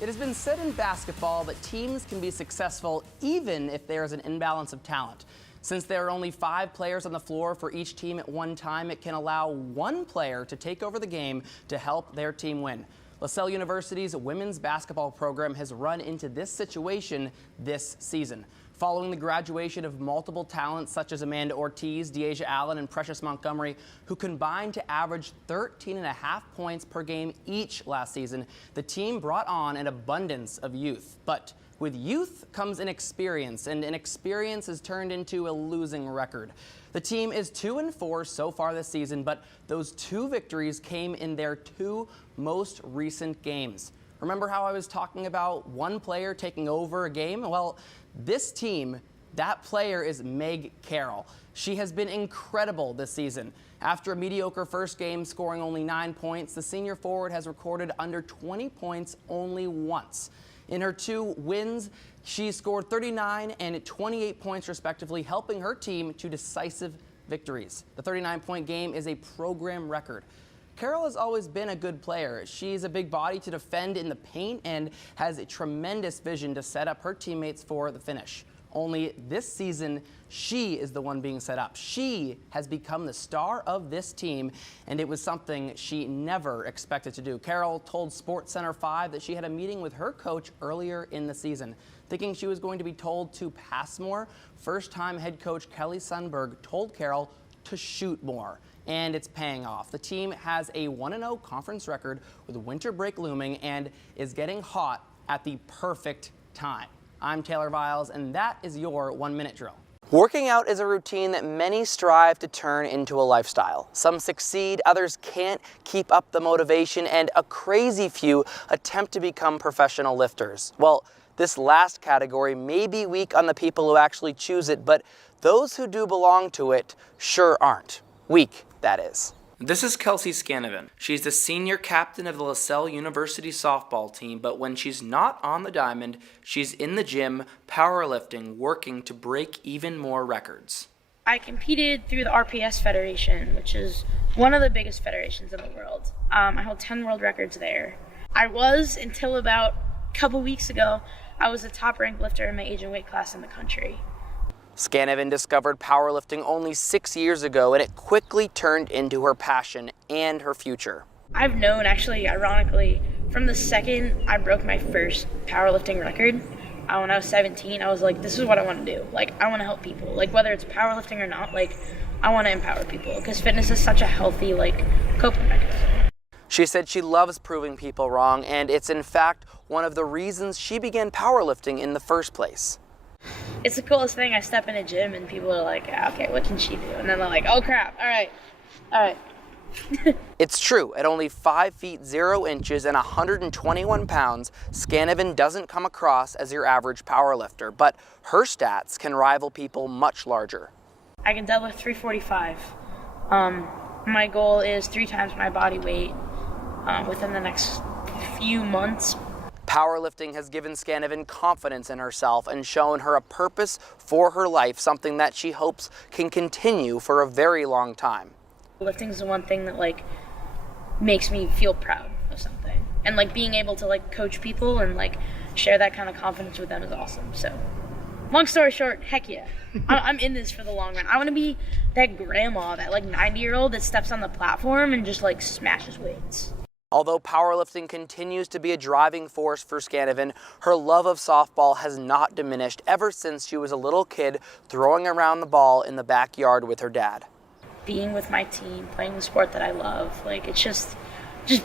It has been said in basketball that teams can be successful even if there is an imbalance of talent. Since there are only 5 players on the floor for each team at one time, it can allow one player to take over the game to help their team win. LaSalle University's women's basketball program has run into this situation this season. Following the graduation of multiple talents such as Amanda Ortiz, Deasia Allen, and Precious Montgomery, who combined to average 13.5 points per game each last season, the team brought on an abundance of youth. But with youth comes inexperience, and inexperience has turned into a losing record. The team is 2-4 so far this season, but those 2 victories came in their 2 most recent games. Remember how I was talking about one player taking over a game? Well, this team, that player is Meg Carroll. She has been incredible this season. After a mediocre first game scoring only 9 points, the senior forward has recorded under 20 points only once. In her 2 wins, she scored 39 and 28 points respectively, helping her team to decisive victories. The 39-point game is a program record. Carroll has always been a good player. She's a big body to defend in the paint and has a tremendous vision to set up her teammates for the finish. Only this season, she is the one being set up. She has become the star of this team, and it was something she never expected to do. Carroll told SportsCenter 5 that she had a meeting with her coach earlier in the season. Thinking she was going to be told to pass more, first-time head coach Kelly Sundberg told Carroll to shoot more. And it's paying off. The team has a 1-0 conference record with winter break looming and is getting hot at the perfect time. I'm Taylor Viles, and that is your 1-minute drill. Working out is a routine that many strive to turn into a lifestyle. Some succeed, others can't keep up the motivation, and a crazy few attempt to become professional lifters. Well, this last category may be weak on the people who actually choose it, but those who do belong to it sure aren't. Weak, that is. This is Kelsey Scanovan. She's the senior captain of the LaSalle University softball team, but when she's not on the diamond, she's in the gym, powerlifting, working to break even more records. I competed through the RPS Federation, which is one of the biggest federations in the world. I hold 10 world records there. I was, until about a couple weeks ago, I was the top ranked lifter in my age and weight class in the country. Scanovan discovered powerlifting only 6 years ago, and it quickly turned into her passion and her future. I've known, actually, ironically, from the second I broke my first powerlifting record, when I was 17, I was like, this is what I want to do. Like, I want to help people. Like, whether it's powerlifting or not, like, I want to empower people, because fitness is such a healthy, like, coping mechanism. She said she loves proving people wrong, and it's in fact one of the reasons she began powerlifting in the first place. It's the coolest thing. I step in a gym and people are like, okay, what can she do? And then they're like, oh crap, all right. It's true. At only 5 feet 0 inches and 121 pounds, Scanovan doesn't come across as your average powerlifter, but her stats can rival people much larger. I can deadlift 345. My goal is 3 times my body weight within the next few months. Powerlifting has given Scanovan confidence in herself and shown her a purpose for her life, something that she hopes can continue for a very long time. Lifting is the one thing that like makes me feel proud of something, and like being able to like coach people and like share that kind of confidence with them is awesome. So long story short, heck yeah. I'm in this for the long run. I want to be that grandma, that like 90-year-old that steps on the platform and just like smashes weights. Although powerlifting continues to be a driving force for Scanovan, her love of softball has not diminished ever since she was a little kid throwing around the ball in the backyard with her dad. Being with my team, playing the sport that I love, like it's just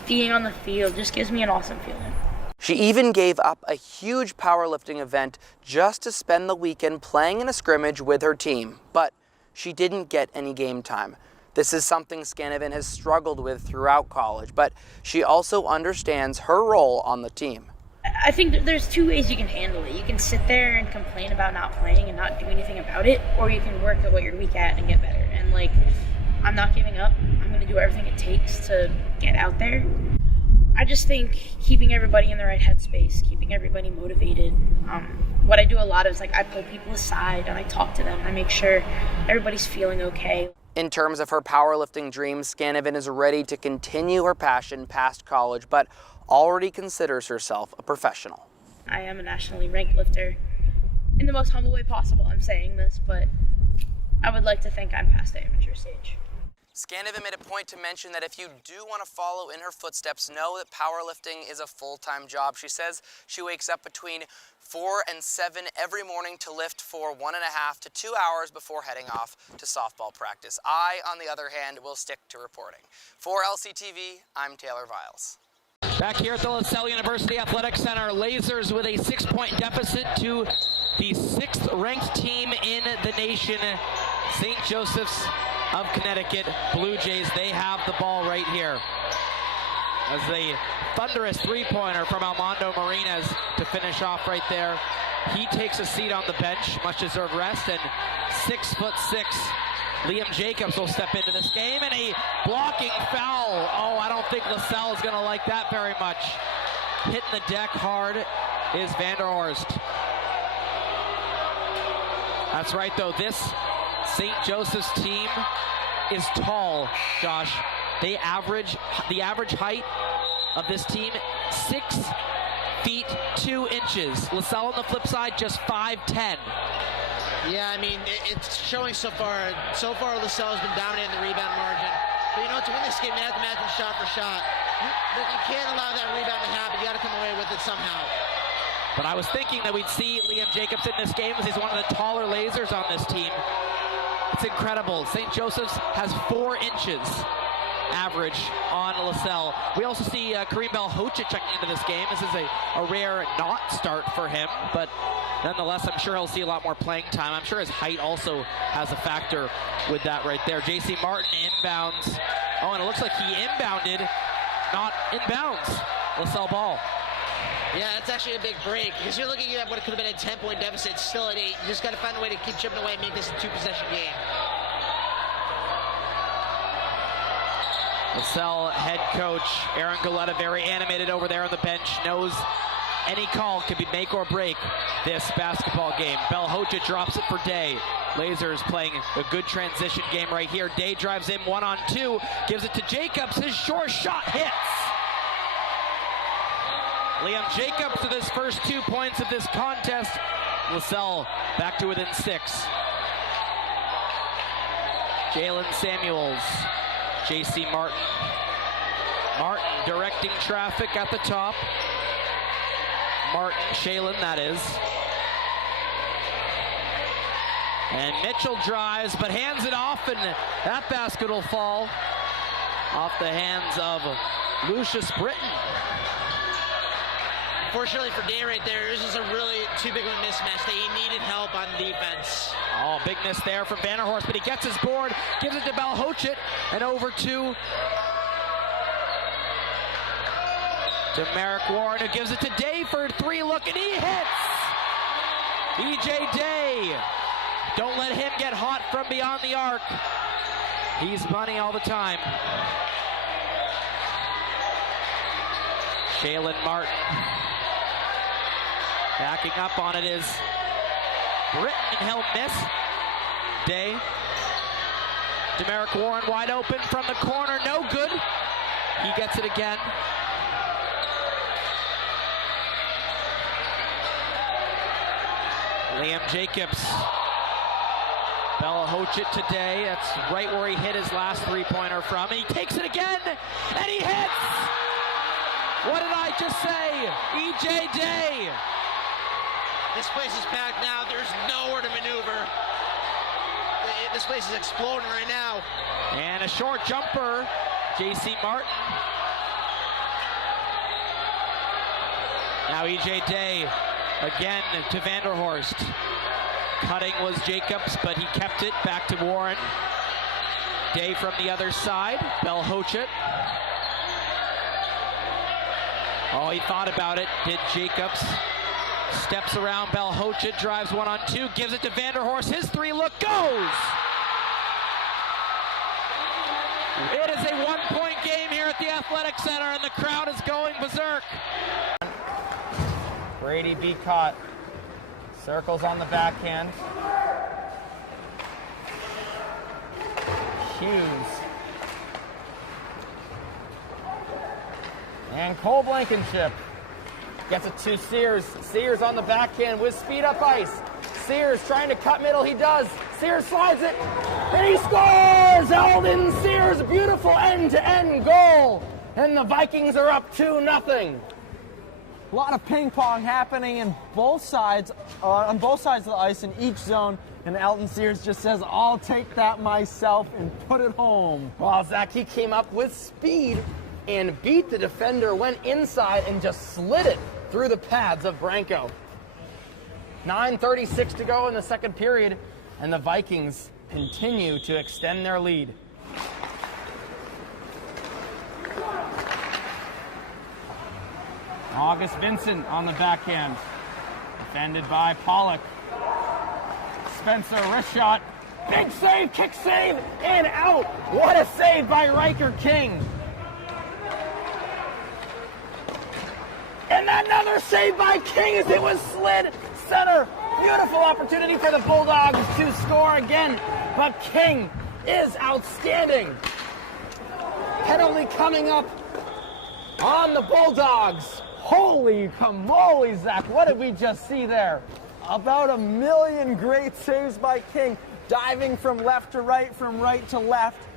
being on the field just gives me an awesome feeling. She even gave up a huge powerlifting event just to spend the weekend playing in a scrimmage with her team, but she didn't get any game time. This is something Scanovan has struggled with throughout college, but she also understands her role on the team. I think that there's 2 ways you can handle it. You can sit there and complain about not playing and not do anything about it, or you can work at what you're weak at and get better. And like, I'm not giving up. I'm going to do everything it takes to get out there. I just think keeping everybody in the right headspace, keeping everybody motivated. What I do a lot is like I pull people aside and I talk to them. I make sure everybody's feeling okay. In terms of her powerlifting dreams, Scanoven is ready to continue her passion past college, but already considers herself a professional. I am a nationally ranked lifter. In the most humble way possible, I'm saying this, but I would like to think I'm past the amateur stage. Scanoven made a point to mention that if you do want to follow in her footsteps, know that powerlifting is a full-time job. She says she wakes up between 4 and 7 every morning to lift for 1.5 to 2 hours before heading off to softball practice. I, on the other hand, will stick to reporting. For LCTV, I'm Taylor Viles. Back here at the LaSalle University Athletic Center, Lasers with a 6-point deficit to the 6th ranked team in the nation, St. Joseph's of Connecticut Blue Jays. They have the ball right here. As the thunderous three-pointer from Armando Marinas to finish off right there. He takes a seat on the bench, much deserved rest, and 6'6" Liam Jacobs will step into this game, and a blocking foul. Oh, I don't think LaSalle is going to like that very much. Hitting the deck hard is Vanderhorst. That's right, though. This St. Joseph's team is tall, Josh. The average height of this team, 6 feet 2 inches. LaSalle on the flip side, just 5'10". Yeah, I mean, it's showing so far. So far, LaSalle has been dominating the rebound margin. But you know, to win this game, you have to match them shot for shot. You can't allow that rebound to happen. You got to come away with it somehow. But I was thinking that we'd see Liam Jacobs in this game, as he's one of the taller Lasers on this team. It's incredible. St. Joseph's has 4 inches average on LaSalle. We also see Kareem Bell-Hochet checking into this game. This is a rare not start for him, but nonetheless, I'm sure he'll see a lot more playing time. I'm sure his height also has a factor with that right there. J.C. Martin inbounds. Oh, and it looks like he inbounded, not inbounds. LaSalle ball. Yeah, that's actually a big break, because you're looking at what could have been a 10-point deficit, still at 8. You just got to find a way to keep chipping away and make this a 2-possession game. LaSalle head coach Aaron Goleta, very animated over there on the bench, knows any call could be make or break this basketball game. Bell-Hochet drops it for Day. Lasers playing a good transition game right here. Day drives in 1-on-2, gives it to Jacobs. His short shot hits. Liam Jacobs with his first 2 points of this contest. LaSalle back to within 6. Jalen Samuels, J.C. Martin. Martin directing traffic at the top. Martin, Shalen, that is. And Mitchell drives, but hands it off, and that basket will fall off the hands of Lucius Britton. Fortunately for Day right there, this is a really too big of a mismatch. They needed help on defense. Oh, big miss there from Vanderhorst, but he gets his board, gives it to Bell-Hochet, and over to Merrick Warren, who gives it to Day for a 3-look, and he hits! E.J. Day. Don't let him get hot from beyond the arc. He's money all the time. Shalen Martin. Backing up on it is Britton, and he'll miss. Day. Demerick Warren wide open from the corner, no good. He gets it again. Liam Jacobs. Bell-Hochet today. That's right where he hit his last 3-pointer from. And he takes it again, and he hits! What did I just say? E.J. Day. This place is packed now. There's nowhere to maneuver. This place is exploding right now. And a short jumper, J.C. Martin. Now E.J. Day again to Vanderhorst. Cutting was Jacobs, but he kept it back to Warren. Day from the other side. Bell-Hochet. Oh, he thought about it, did Jacobs. Steps around Bell-Hochet, drives 1-on-2, gives it to Vanderhorst. His 3-look goes! It is a 1-point game here at the Athletic Center, and the crowd is going berserk. Brady beat caught. Circles on the backhand. Hughes. And Cole Blankenship gets it to Sears. Sears on the backhand with speed up ice. Sears trying to cut middle, he does. Sears slides it, and he scores! Eldon Sears, beautiful end-to-end goal. And the Vikings are up 2-0. A lot of ping pong happening in both sides, on both sides of the ice in each zone. And Eldon Sears just says, I'll take that myself and put it home. Well, Zach, he came up with speed and beat the defender, went inside and just slid it through the pads of Branko. 9:36 to go in the second period, and the Vikings continue to extend their lead. August Vincent on the backhand, defended by Pollock. Spencer, wrist shot, big save, kick save, and out. What a save by Riker King. And another save by King as it was slid center. Beautiful opportunity for the Bulldogs to score again, but King is outstanding. Penalty coming up on the Bulldogs. Holy camole, Zach, what did we just see there? About 1 million great saves by King, diving from left to right, from right to left.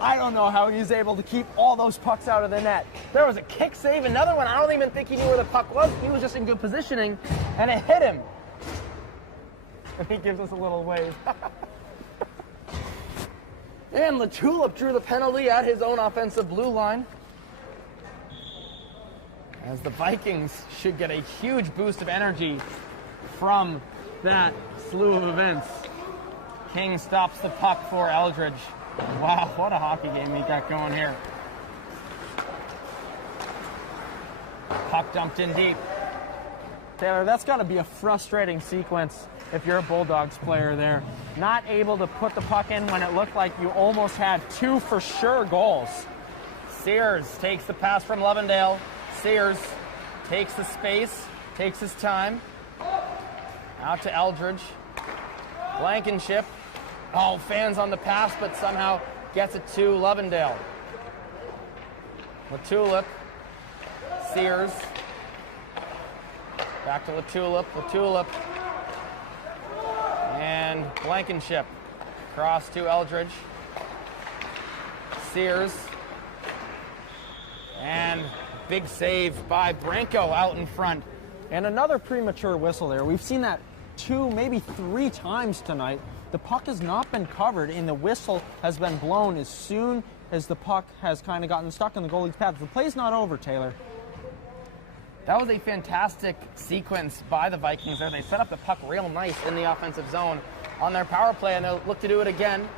I don't know how he's able to keep all those pucks out of the net. There was a kick save, another one. I don't even think he knew where the puck was. He was just in good positioning, and it hit him. And he gives us a little wave. And LaTulip drew the penalty at his own offensive blue line. As the Vikings should get a huge boost of energy from that slew of events. King stops the puck for Eldridge. Wow, what a hockey game we got going here. Puck dumped in deep. Taylor, that's got to be a frustrating sequence if you're a Bulldogs player there. Not able to put the puck in when it looked like you almost had 2 for sure goals. Sears takes the pass from Lovendale. Sears takes the space, takes his time. Out to Eldridge. Blankenship. Oh, fans on the pass, but somehow gets it to Lovendale. LaTulip. Sears. Back to LaTulip. LaTulip. And Blankenship. Cross to Eldridge. Sears. And big save by Branko out in front. And another premature whistle there. We've seen that 2, maybe 3 times tonight. The puck has not been covered, and the whistle has been blown as soon as the puck has kind of gotten stuck in the goalie's pads. The play's not over, Taylor. That was a fantastic sequence by the Vikings there. They set up the puck real nice in the offensive zone on their power play, and they'll look to do it again.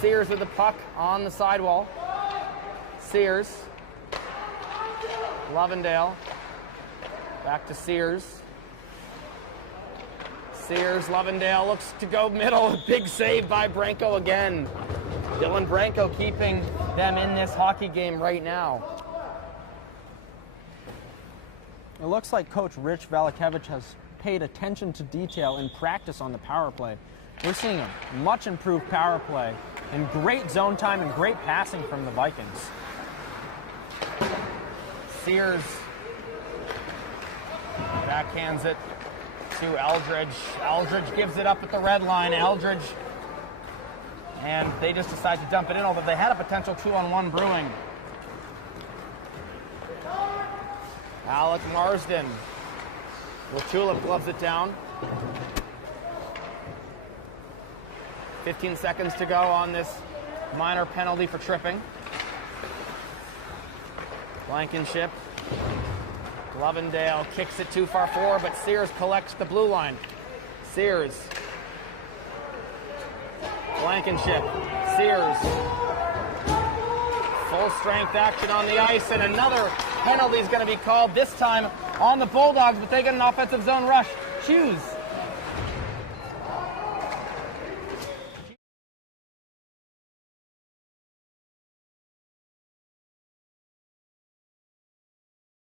Sears with the puck on the sidewall. Sears. Lovendale. Back to Sears. Sears, Lovendale looks to go middle. Big save by Branko again. Dylan Branko keeping them in this hockey game right now. It looks like Coach Rich Valakevich has paid attention to detail in practice on the power play. We're seeing a much improved power play and great zone time and great passing from the Vikings. Sears backhands it to Eldridge. Eldridge gives it up at the red line. Eldridge, and they just decide to dump it in, although they had a potential 2-on-1 brewing. Alec Marsden. LaTulip gloves it down. 15 seconds to go on this minor penalty for tripping. Blankenship. Lovendale kicks it too far forward, but Sears collects the blue line. Sears. Blankenship. Sears. Full strength action on the ice, and another penalty is going to be called, this time on the Bulldogs, but they get an offensive zone rush. Hughes